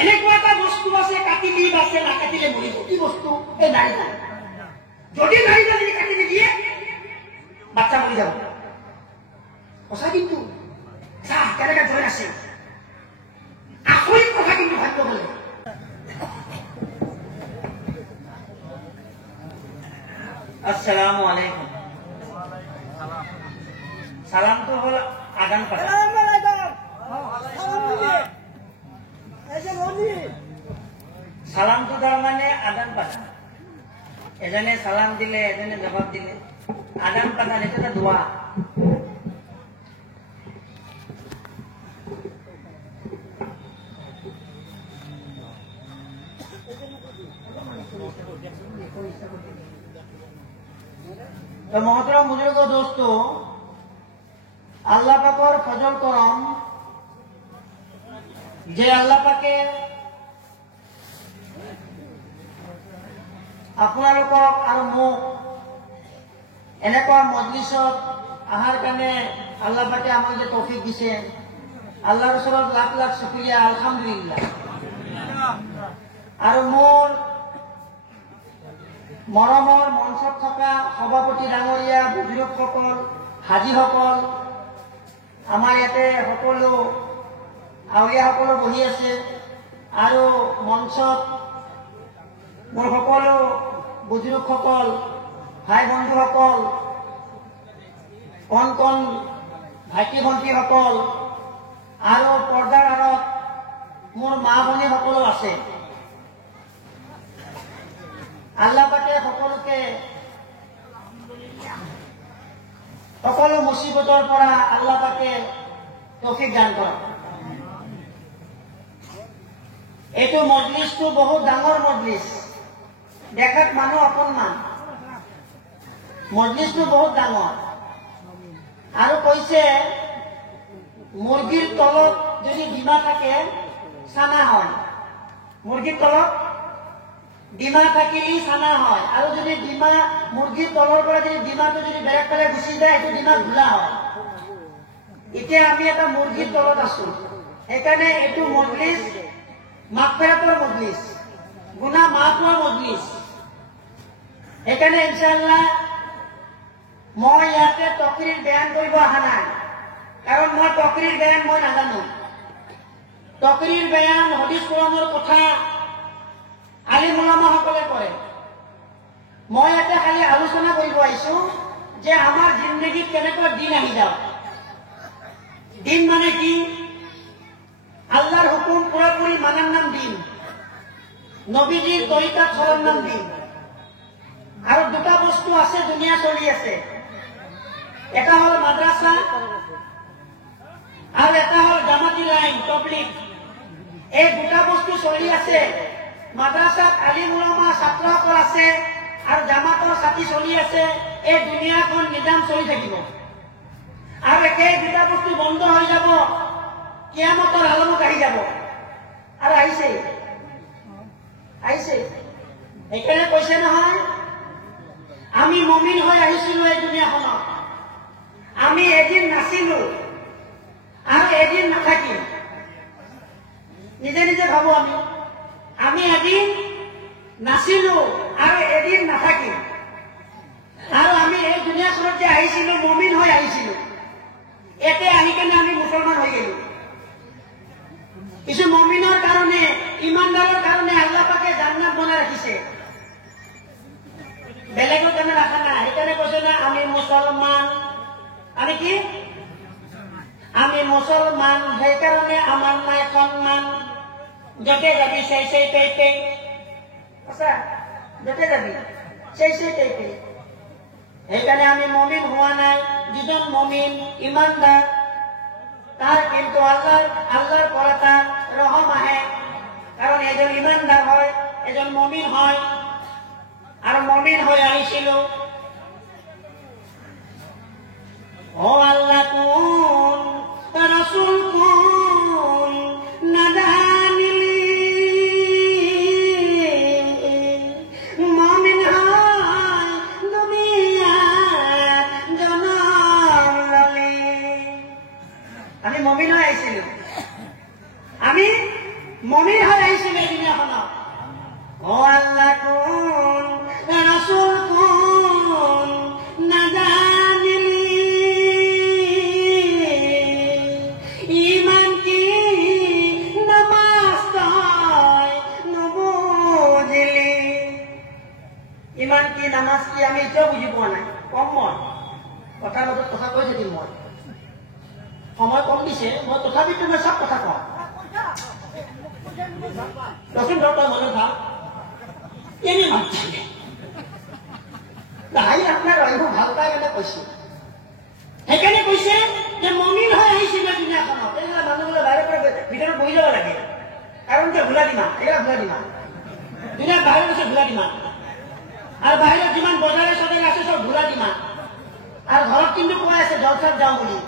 এনেকুৱা এটা বস্তু আছে কাটিলি বাছে নাকাটিলে মৰিব। কি বস্তু? এই নাৰীডাল। যদি নাৰীডাল যদি কাটি নিদিয়ে বাচ্চা মৰি যাব। সঁচা কিন্তু চা কেনেকে জয় আছে। আচৰিত কথা কিন্তু ভাবিব গ'লে। আসসালামু আলাইকুম। সালামটো হল আদান প্রদান। সালামটো তার মানে আদান প্রদান। এজনে সালাম দিলে এজনে জবাব দিলে আদান প্রদান। এটা দোয়া। তো মহতরম বুজুর্গ দোস্ত, আল্লাহ পাকের ফজল করম যে আল্লাহ পাকে আপোনালোকক আৰু মোক এনেকুৱা মজলিছত অহাৰ কাৰণে আল্লাহ পাকে আমাক যে তৌফিক দিছে, আল্লাহৰ ওচৰত লাখ লাখ শুকৰিয়া, আলহামদুলিল্লাহ। আৰু মোৰ মৰমৰ মঞ্চত থকা সভাপতি ডাঙৰীয়া, বুজুৰ্গসকল, হাজীসকল, আমাৰ ইয়াতে সকলো আউলিয়াসকলো বহি আছে, আৰু মঞ্চত মোৰ সকলো বুজুৰ্গসকল, ভাই বন্ধুসকল, কণ কণ ভাইটি ভণ্টিসকল, আৰু পৰ্দাৰ আঁৰত মোৰ মা ভনীসকলো আছে। আল্লাহ পাকে সকলোকে সকলো মুসিবতৰ পৰা আল্লাহ পাকে তৌফিক দান কৰক। এইটো মজলিছটো বহুত ডাঙৰ মজলিছ। দেখাত মানুহ অকণমান, মজলিছটো বহুত ডাঙৰ। আৰু কৈছে মুৰ্গীৰ তলত যদি ডিমা থাকে চানা হয়। মুৰ্গীৰ তলত ডিমা থাকিলে চানা হয়। আৰু যদি ডিমা মুৰ্গীৰ তলৰ পৰা যদি ডিমাটো যদি বেলেগ ফালে গুচি যায় এইটো ডিমা ঘোলা হয়। এতিয়া আমি এটা মুৰ্গীৰ তলত আছো, সেইকাৰণে এইটো মজলিছ মাগফিৰাতৰ মজলিছ, গুনাহ মাফ হোৱাৰ মজলিছ। সেইকাৰণে ইনশাআল্লাহ মই ইয়াতে তকৰীৰ বয়ান কৰিব অহা নাই, কাৰণ মই তকৰীৰ বয়ান মই নাজানো। তকৰীৰ বয়ান হাদিছ কোৰাণৰ কথা আলিম উলামাসকলে কৰে। মই ইয়াতে খালি আলোচনা কৰিব আহিছো যে আমাৰ জিন্দগীত কেনেকৈ দিন আহি যাওক। দিন মানে কি? আল্লাহৰ হুকুম পুৰাপুৰি মানাৰ নাম দিন, নবীজিৰ তৰিকাত চলাৰ নাম দিন। আৰু দুটা বস্তু আছে দুনিয়া চলি আছে, এটা হল মাদ্ৰাছা আৰু এটা হল জামাতি লাইন, তবলিগ। এই দুটা বস্তু চলি আছে। মাদ্ৰাছাত আলিম উলামা ছাত্ৰসকল আছে আৰু জামাতৰ ছাতি চলি আছে। এই দুনিয়াখন নিজাম চলি থাকিব আৰু একেই দুটা বস্তু বন্ধ হৈ যাব, কিয়ামতৰ আলমত আহি যাব। আৰু আহিছে। সেইকাৰণে কৈছে নহয়, আমি মমিন হৈ আহিছিলো এই দুনিয়াখনত, আমি এদিন নাছিলো আৰু এদিন নাথাকিম। নিজে নিজে ভাবো আমি এদিন নাছিলো আৰু এদিন নাথাকিম। আৰু আমি এই দুনিয়াখনত যে আহিছিলো মমিন হৈ আহিছিলো, এতে আহি কেনে আমি মুছলমান হৈ গেলো। কিছু মমিনৰ কাৰণে, ইমানদাৰৰ কাৰণে আল্লাহ পাকে জান্নাত বনাই ৰাখিছে, বেলেগৰ কাৰণে ৰাখা নাই। সেইকাৰণে কৈছে না আমি মুছলমান। আমি কি? আমি মুছলমান। সেইকাৰণে আমাৰ নাই সন্মান। যতে যাবি সেই সেই পেই পেই। আচ্ছা, যতে যাবি সেই সেই পেই পেই। সেইকাৰণে আমি মমিন হোৱা নাই। যিজন মমিন ইমানদাৰ তাৰ কিন্তু আল্লাহৰ পৰা তাৰ ৰহম আহে, কাৰণ এজন ইমানদাৰ হয়, এজন মমিন হয়। আৰু মমিন হৈ আহিছিলো। ও আল্লাহ কোন, রাসূল কোন না জানিলি, মুমিন হয় দুনিয়াত জনম ললি। আমি মুমিন হৈ আহিছিলো, আমি মমিন হৈ আহিছিল এই দুনিয়াখনত। ও আল্লাহ কোন, ৰাসূল কোন নাজানিলি, ইমান কি নামাজ তই নুবুজিলি। ইমান কি নামাজ কি আমি এতিয়াও বুজি পোৱা নাই। কম মই কথাৰ মাজত কথা কৈ থাকিম, মই সময় কম দিছে, মই তথাপিতো মই চব কথা কওঁ। দক্ষিণ ভাৰতৰ মনে ভাল এনেই মাত থাকে তাই আপোনাৰ ৰহিব ভাল পাই মানে কৈছে, সেইকাৰণে কৈছে যে মমিন হৈ আহিছিলে দুনিয়াখনত। এইবিলাক মানুহবিলাক বাহিৰৰ পৰা ভিতৰত বহি যাব লাগে, কাৰণ যে ভোলা দিমা, এইবিলাক ভোলা দিমা দুনিয়াৰ বাহিৰত আছে ভোলা দিমা, আৰু বাহিৰত যিমান বজাৰে চজাৰে আছে চব ভোলা দিমা। আৰু ঘৰত কিন্তু কৈ আছে জলচাত যাওঁ বুলি,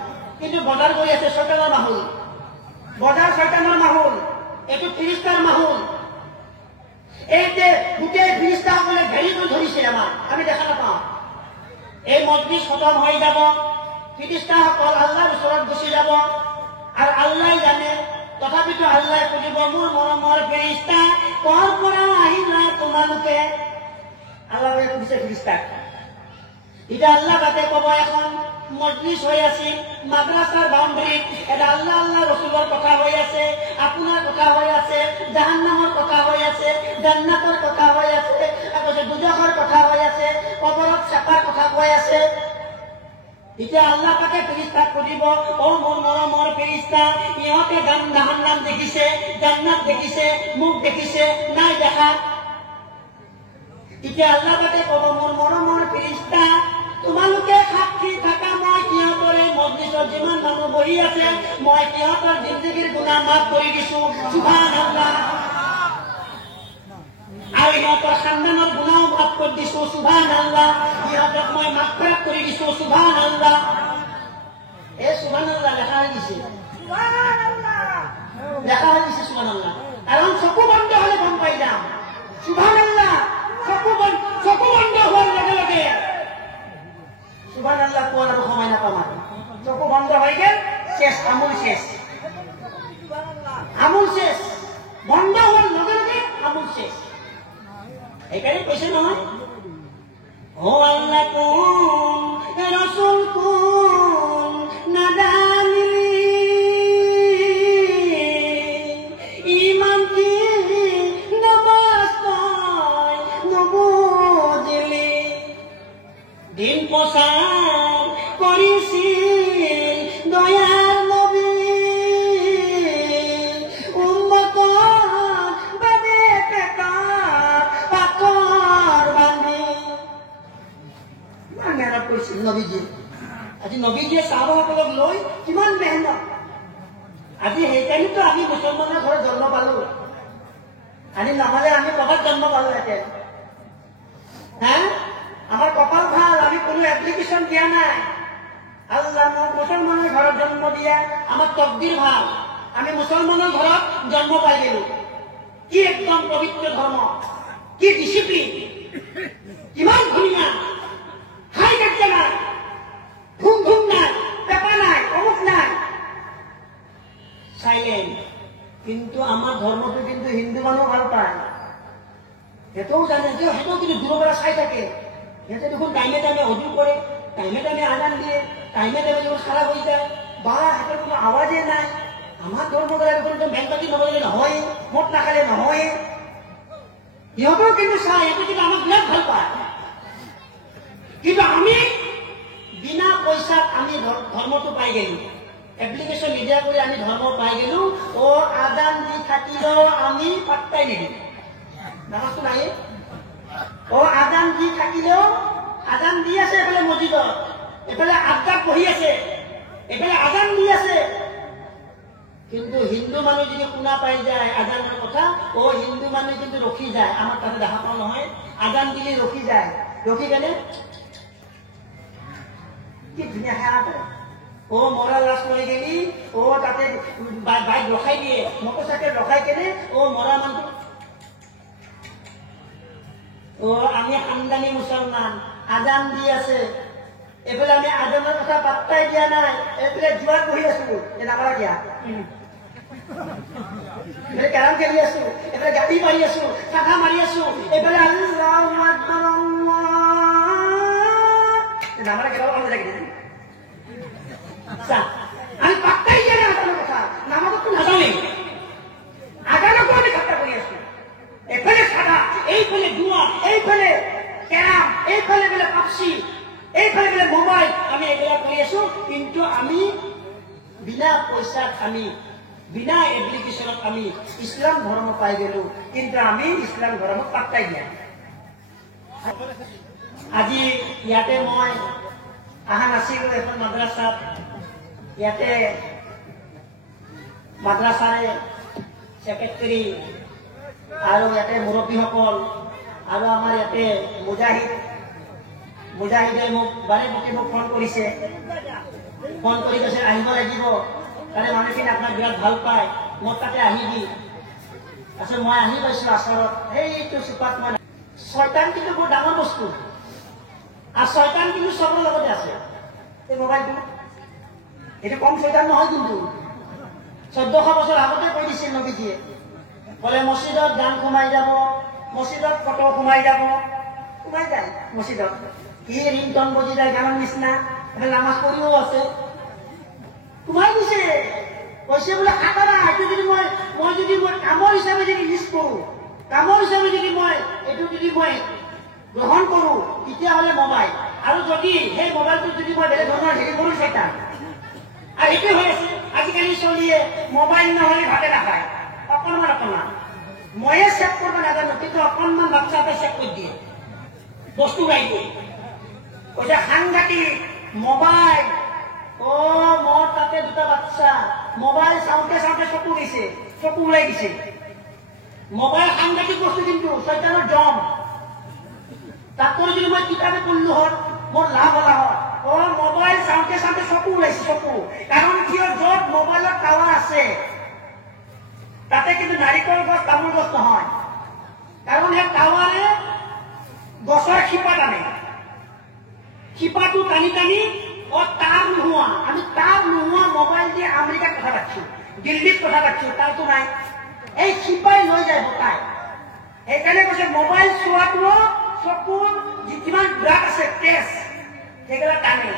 কিন্তু বজাৰ কৰি আছে শয়তানৰ মাহুল। বজাৰ শয়তানৰ মাহুল, এইটো ফিৰিষ্টাৰ মাহুল। এই যে গোটেই ফিৰিষ্টাসকলে ঘেৰি কৰি ধৰিছে আমাক, আমি দেখা নাপাওঁ। এই মজলিছ খতম হৈ যাব, ফিৰিষ্টাসকল আল্লাহৰ ওচৰত গুচি যাব, আৰু আল্লাহ জানে। তথাপিতো আল্লাহ সুধিব, মোৰ মৰমৰ ফিৰিষ্টা কৰ পৰা আহিলা তোমালোকে? আল্লাহ সুধিছে ফিৰিষ্টাক। এতিয়া আল্লাহ তাতে কব, এখন মজলিছ হৈ আছিল মাদ্ৰাছাৰ বাউণ্ডাৰীত, এটা আল্লাহ আল্লাহ ৰসুলৰ কথা হৈ আছে, আপোনাৰ কথা হৈ আছে, জাহান্নামৰ কথা হৈ আছে, জান্নাতৰ কথা হৈ আছে, তাৰপিছত দুজখৰ কথা হৈ আছে, কবৰত চেপাৰ কথা কৈ আছে। এতিয়া আল্লাহ তাকে ফেৰিস্তাক সুধিব, অ মোৰ মৰমৰ ফেৰিস্তা, ইহঁতে জাহান্নাম দেখিছে, জান্নাত দেখিছে, মোক দেখিছে নাই দেখা? এতিয়া আল্লাহ তাকে কব, মোৰ মৰমৰ ফেৰিস্তা, তোমালোকে সাক্ষী থাকা, মই সিহঁতৰ এই মজলিছত যিমান মানুহ বহি আছে, মই সিহঁতৰ জিন্দগীৰ গুনাহ মাফ কৰি দিছো, সুবহানাল্লাহ। আৰু সিহঁতৰ খানদানৰ গুনাহও মাফ কৰি দিছো, সুবহানাল্লাহ। সিহঁতক মই মাগফিৰাত কৰি দিছো, সুবহানাল্লাহ। এই সুবহানাল্লাহ লেখা হৈ দিছে, লেখা হৈ দিছে সুবহানাল্লাহ। কাৰণ চকু বন্ধ হলে গম পাই যাম, সুবহানাল্লাহ। চকু বন্ধ হোৱাৰ লগে লগে সুবহানাল্লাহ কোৱাৰ আৰু সময় নাপাম। চকু বন্ধ হৈ গেল, শেষ, আমুল শেষ, আমুল শেষ। বন্ধ হোৱাৰ লগে লগে আমুল শেষ। সেইকাৰণে কৈছে নহয়, ও আল্লাহ কোন, ৰাসূল কোন নাজানিলি, ইমান কি নামাজ তই নুবুজিলি। দিন প্ৰচাৰ কৰিছিল দয়াৰ নবী, উম্মতৰ বাবে পেটত পাথৰ বান্ধি। ইমান মেহনত কৰিছিল নবীজী। আজি নবীজীয়ে চাহাবাসকলক লৈ কিমান মেহনত। আজি সেইকাৰণেতো আমি মুছলমানৰ ঘৰত জন্ম পালো। আজি নহলে আমি ক'ৰবাত জন্ম পালোহেঁতেন। হা, আমাৰ কপাল ভাল, আমি কোনো এপ্লিকেশ্যন দিয়া নাই। আল্লাহ মোক মুছলমানৰ ঘৰত জন্ম দিয়া, আমাৰ তকদিৰ ভাল, আমি মুছলমানৰ ঘৰত জন্ম পাই গেলো। কি একদম পবিত্ৰ ধৰ্ম, কি ডিচিপ্লিন, কিমান ধুনীয়া, হাই কাৰ্য নাই, ধুম ধুম নাই, পেপা নাই, অমুক নাই, চাইলেণ্ট। কিন্তু আমাৰ ধৰ্মটো কিন্তু হিন্দু মানুহ ভাল পায়। সেইটোও জানে, সেইটোও কিন্তু দূৰৰ পৰা চাই থাকে। সিহঁতে দেখোন টাইমে টাইমে হজু কৰে, টাইমে টাইমে আজান দিয়ে, টাইমে টাইমে দেখোন খাৰা হৈ যায়, বা সিহঁতৰ কোনো আৱাজে নাই। আমাৰ ধৰ্মবিলাক দেখোন মেণ্টালি নবলে নহয়, মদ নাখালে নহয়। সিহঁতেও কিন্তু চাই, সিহঁতে কিন্তু আমাক বিৰাট ভাল পায়। কিন্তু আমি বিনা পইচাত আমি ধৰ্মটো পাই গেলো, এপ্লিকেশ্যন নিদিয়া কৰি আমি ধৰ্ম পাই গেলো। ও আজান দি থাকিলেও আমি পাত্তাই নিদিওঁ, নামাজটো নাই। ও আজান দি থাকিলেও, আজান দি আছে এফালে মছজিদত, এফালে আড্ডাত বহি আছে, এফালে আজান দি আছে। কিন্তু হিন্দু মানুহ যদি শুনা পাই যায় আজানৰ কথা, ও হিন্দু মানুহ কিন্তু ৰখি যায়। আমাৰ তাতে দেখা পাওঁ নহয়, আজান দিলে ৰখি যায়, ৰখি কেনে কি ধুনীয়া সেৱা কৰে। ও মৰা লাশ লৈ গেলি, ও তাতে বাইক ৰখাই দিয়ে, মটৰচাইকেল ৰখাই কেনে ও মৰা মানুহ। ও আমি খানদানী মুছলমান, আজান দি আছে, এইফালে আমি আজানৰ কথা পাত্তাই দিয়া নাই, এইফালে জোৱাত বহি আছো। নাপালা দিয়া এইফালে কেৰাম খেলি আছো, এইফালে গাড়ী মাৰি আছো, চাকা মাৰি আছো, এইফালে নামাৰে কেইটা ভাল লাগে আমি পাত্তাই দিয়া নাই আগানৰ কথা, নামাজতো নাজানেই, আগানকো আমি ঠাট্টা কৰি আছো। এইফালে চাকা, এইফালে জুৱা, এইফালে কেৰাম, এইফালে বোলে পাপচি, এইফালে বোলে মোবাইল, আমি এইবিলাক কৰি আছো। কিন্তু আমি বিনা পইচাত, আমি বিনা এপ্লিকেশ্যনত আমি ইছলাম ধৰ্ম পাই গলো, কিন্তু আমি ইছলাম ধৰ্মক পাত্তাই দিয়া। আজি ইয়াতে মই অহা নাছিলো এখন মাদ্ৰাছাত, ইয়াতে মাদ্ৰাছাৰে ছেক্ৰেটাৰী আৰু ইয়াতে মুৰব্বীসকল আৰু আমাৰ ইয়াতে মুজাহিদে মোক বাৰে প্ৰতি মোক ফোন কৰিছে, ফোন কৰি কৈছে আহিব লাগিব, তাৰে মানুহখিনি আপোনাক বিৰাট ভাল পায়, মই তাতে আহিবি। তাৰপিছত মই আহি পাইছো আচৰত, সেইটো চুপাত মই শয়তান কিন্তু বৰ ডাঙৰ বস্তু, আৰু শয়তান কিন্তু চবৰ লগতে আছে। এই মোবাইলটো এইটো কম শয়তান নহয়, কিন্তু 1400 বছৰ আগতে কৈ দিছিল নবীজিয়ে, বোলে মছজিদত গান সোমাই যাব, মছজিদত ফটো সোমাই যাব, সোমাই যায় মছজিদত, কি ৰিংটন বজি যায় গানৰ নিচিনা, এটা নামাজ পঢ়িও আছে, সোমাই দিছে। কৈছে বোলে খাটাৰা, এইটো যদি মই কামৰ হিচাপে যদি ইউজ কৰো, কামৰ হিচাপে যদি এইটো যদি মই গ্ৰহণ কৰো, তেতিয়াহ'লে মোবাইল, আৰু যদি সেই মোবাইলটো যদি মই বেলেগ ধৰণৰ হেৰি কৰো, শয়তান। আৰু এইটো হৈ আছে আজিকালি চলিয়ে মোবাইল নহলে ভাতে নাখায়, অকণমান ময়ে চেক কৰিব নাজানো, কিন্তু অকণমান বাচ্চা এটা চেক কৰি দিয়ে, বস্তু গাই দিয়ে, কৈছে সাংঘাতিক মোবাইল। মোৰ তাতে দুটা বাচ্চা মোবাইল চাওঁতে চাওঁতে চকু দিছে, চকু ওলাই দিছে। মোবাইল সাংঘাতিক বস্তু, কিন্তু শয়তানৰ জম। তাতকৈ যদি মই কিতাপে পঢ়লো হয়, মোৰ লাভ হলা হয়। মোবাইল চাওঁতে চাওঁতে চকু ওলাইছে, চকু। কাৰণ কিয়, য'ত মোবাইলৰ টাৱাৰ আছে তাতে কিন্তু নাৰিকল গছ, তামোল গছ নহয়, কাৰণ সেই টাৱাৰে গছৰ শিপা টানে, শিপাটো টানি টানি তাৰ নোহোৱা, আমি তাৰ নোহোৱা মোবাইল দিয়ে আমেৰিকাত কথা পাতিছো, দিল্লীত কথা পাতিছো, তাৰতো নাই, এই শিপাই লৈ যায় বতাই। সেইকাৰণে কৈছে মোবাইল চোৱাটো চকুৰ যিমান ব্লাড আছে, তেজ, সেইবিলাক টানে।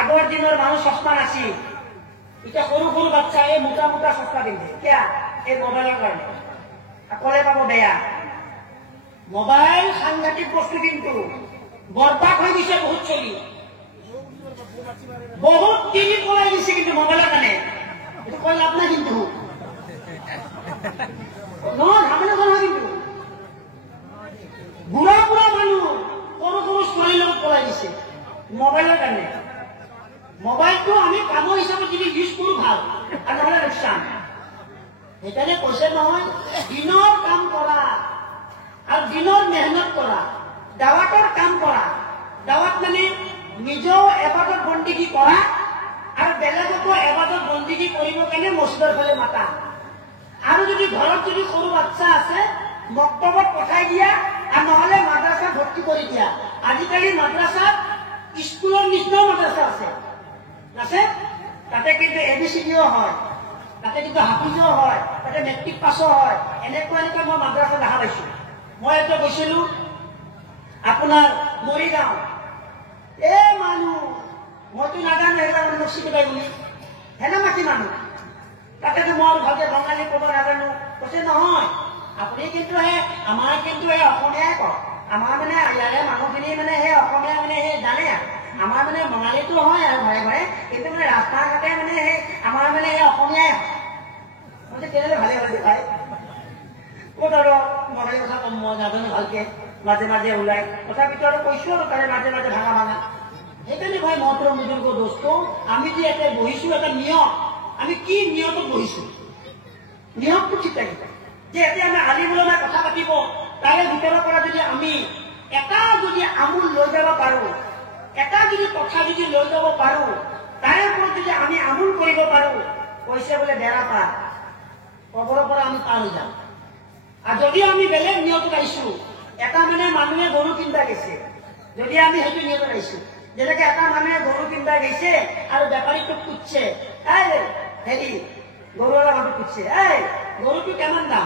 আগৰ দিনৰ মানুহ চশমা নাছিল, এতিয়া সৰু সৰু বাচ্চা এই মোটা মোটা চশমা পিন্ধে, কিয়? এই মোবাইলৰ কাৰণে। অকলে পাব বেয়া। মোবাইল সাংঘাতিক বস্তু, কিন্তু বৰবাদ হৈ গৈছে বহুত চলি, বহুত টিভি পলাই দিছে, কিন্তু মোবাইলৰ কাৰণে। এইটো কৈ লাভ নাই, কিন্তু ঝামেলা নহয়, কিন্তু বুঢ়া বুঢ়া মানুহ সৰু সৰু ছোৱালীৰ লগত পলাই দিছে মোবাইলৰ কাৰণে। মোবাইলটো আমি কামৰ হিচাপত যদি ইউজ কৰো ভাল, আৰু নহলে লোকচান। সেইকাৰণে কৈছে নহয়, দিনৰ কাম কৰা আৰু দিনৰ মেহনত কৰা, দাৱাতৰ কাম কৰা। দাৱাত মানে নিজেও এবাদত বন্দিগী কৰা আৰু বেলেগকো এবাদত বন্দিগী কৰিবৰ কাৰণে মছজিদৰ ফালে মাতা। আৰু যদি ঘৰত যদি সৰু বাচ্চা আছে, মক্তবত পঠাই দিয়া, আৰু নহলে মাদ্ৰাছাত ভৰ্তি কৰি দিয়া। আজিকালি মাদ্ৰাছাত স্কুলৰ নিচিনাও মাদ্ৰাছা আছে, তাতে কিন্তু ABCDও হয়, তাতে কিন্তু হাফিজও হয়, তাতে মেট্ৰিক পাছো হয়। এনেকুৱা মই মাদ্ৰাছা দেখা পাইছো। মই এতিয়া গৈছিলো আপোনাৰ মৰিগাঁও, এই মানুহ মইতো নাজানো এটা মানুহ চিনি পাই বুলি, হেনে মাতি মানুহ, তাতেতো মই ভালকে বঙালী ক'ব নাজানো। কৈছে নহয়, আপুনি কিন্তু আমাৰ কিন্তু এই অসমীয়াই কয়, আমাৰ মানে ইয়াৰে মানুহখিনি মানে সেই অসমীয়া মানে সেই জানে, আমাৰ মানে বঙালীটো হয় আৰু ঘৰে ঘৰে, কিন্তু মানে ৰাস্তা ঘাটে মানে সেই আমাৰ মানে এই অসমীয়াই হয়। মই কেনেলে ভালে ভালে ভাই ক'ত আৰু বঙালী কথা কম, মই নাজানো ভালকে, মাজে মাজে ওলাই তথাপিতো আৰু কৈছো, আৰু তাৰে মাজে মাজে ভাঙা ভাঙা। সেইকাৰণে ভাই মহতৰম বুজুৰ্গ দোস্ত, আমি যে ইয়াতে বহিছো এটা নিয়ম, আমি কি নিয়মত বহিছো, নিয়মটো ঠিক লাগিব যে এতিয়া আমি আলিম ওলামাই কথা পাতিব, তাৰে ভিতৰৰ পৰা যদি আমি এটা যদি আমোল লৈ যাব পাৰো, এটা যদি কথা যদি লৈ যাব পাৰো, তাৰে ওপৰত যদি আমি আমোল কৰিব পাৰো, কৈছে বোলে বেৰা পাৰ, কবৰৰ পৰা আমি পাৰ হৈ যাম। আৰু যদি আমি বেলেগ নিয়মত আহিছো, এটা মানে মানুহে গৰু কিনবা গেছে, যদি আমি সেইটো নিয়মত আহিছো, যেনেকে এটা মানুহে গৰু কিনবা গেছে আৰু বেপাৰীটোক পুতছে, হেৰি গৰুৱালা মানুহ পুতছে, গৰুটো কিমান দাম?